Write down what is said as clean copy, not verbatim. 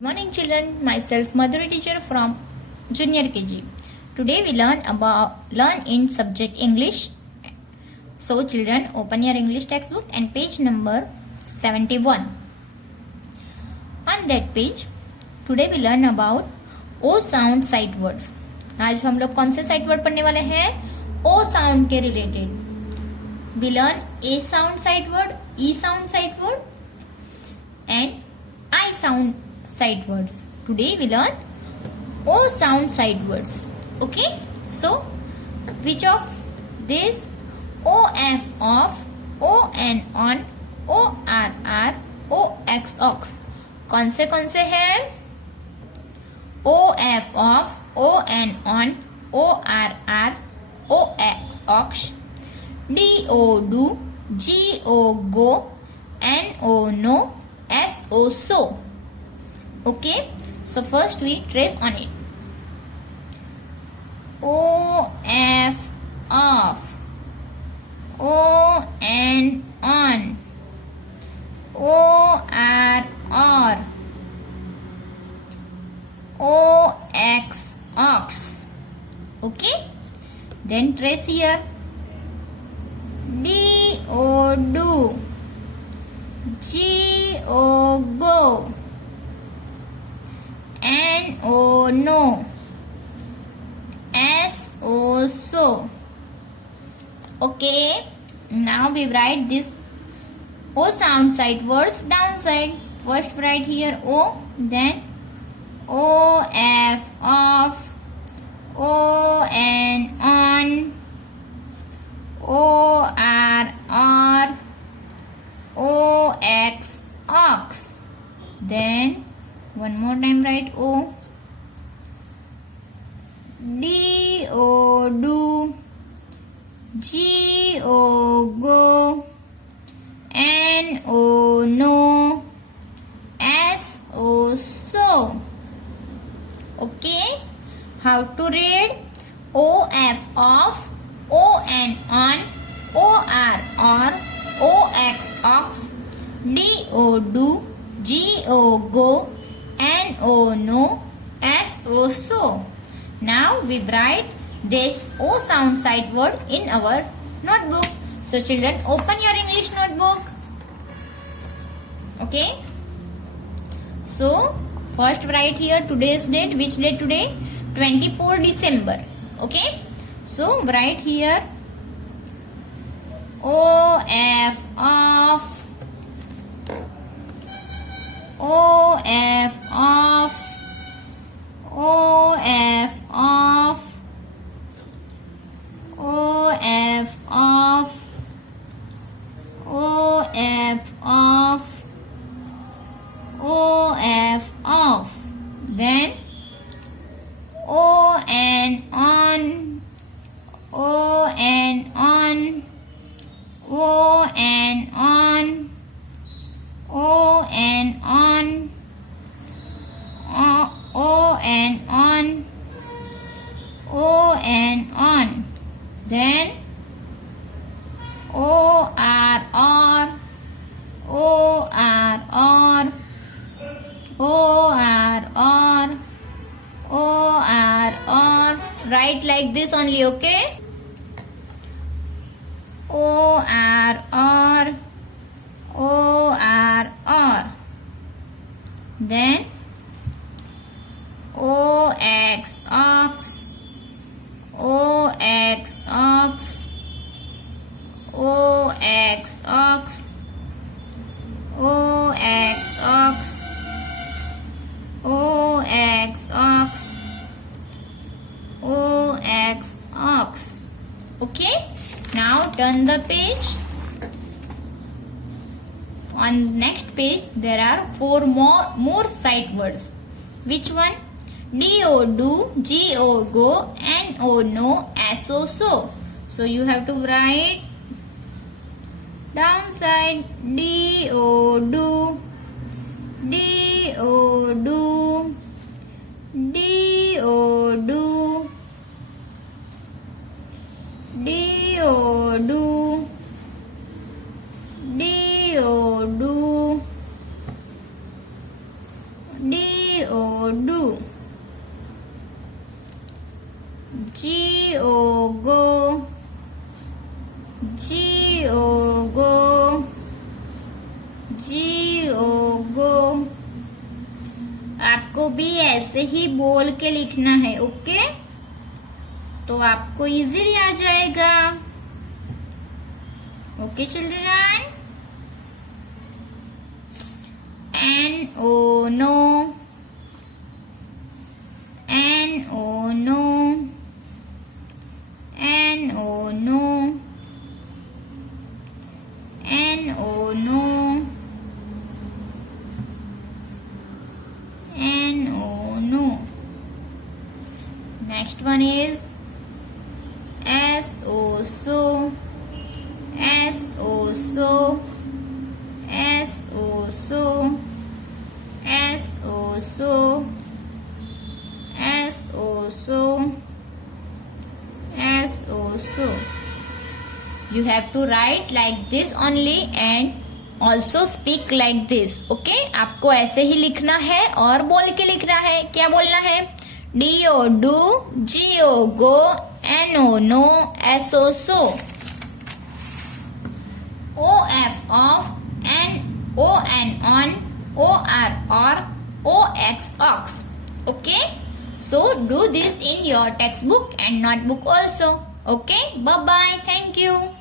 Morning children, myself Madhuri teacher from Jr.kg. Today we learn in subject English. So children, open your English textbook and page number 71. On that page, today we learn about O sound sight words. आज हम लोग कौन से site word पढ़ने वाले हैं? O sound के related. We learn A sound sight word, E sound sight word and I sound sight words. Today we learn O sound sight words. Okay, so which of this O F off, O N on, O R R, O X ox कौन से हैं? O F off, O N on, O R R, O X ox, D O do, G O go, N O no, S O so. Okay, so first we trace on it. O F off, O N on, O R R, O X ox. Okay, then trace here. D O do, G O go, N O no, S O so. Okay, now we write this O sound sight words downside. First write here O, then O F off, O N on, O R R, O X ox. Then one more time write O, D O do, G O go, N O no, S O so. Okay, how to read? O F off, O N on, O R R, O X ox, D O do, G O go, N O no, S O so. Now we write this O sound sight word in our notebook. So children, open your English notebook. Okay. So first write here today's date. Which date today? 24 December. Okay. So write here O F off, O F off, O F off, O F off, O F off, O F off. Then O N on, O N on, O N on, O N on, O N on, O N on. Then O R R, O R R, O R R, O R R. Write like this only, okay? O R R, O R R. Then O X ox, O X ox, O X ox, O X ox, O X ox, O X ox. Okay, now turn the page. On next page there are four more sight words. Which one? D O do, G O go, N O no, S O so. So you have to write downside D O do, D O do, D O do, D O do, D O do, D G-O, do. G-O, go. G-O, go. G-O, go. आपको भी ऐसे ही बोल के लिखना है, okay? तो आपको easily आ जाएगा. Okay children. N-O, no. N-O, no. N-O, no. N-O, no. N-O, no. Next one is S-O, so. S-O, so. S-O, so. S-O, so. S-O, so. S-O, so. You have to write like this only and also speak like this. Okay? आपको ऐसे ही लिखना है और बोल के लिखना है. क्या बोलना है? D-O, do. G-O, go. N-O, no. S-O, so. O-F, off. N-O-N, on. O-R, or. O-X, ox. Okay? So do this in your textbook and notebook also. Okay? Bye-bye. Thank you.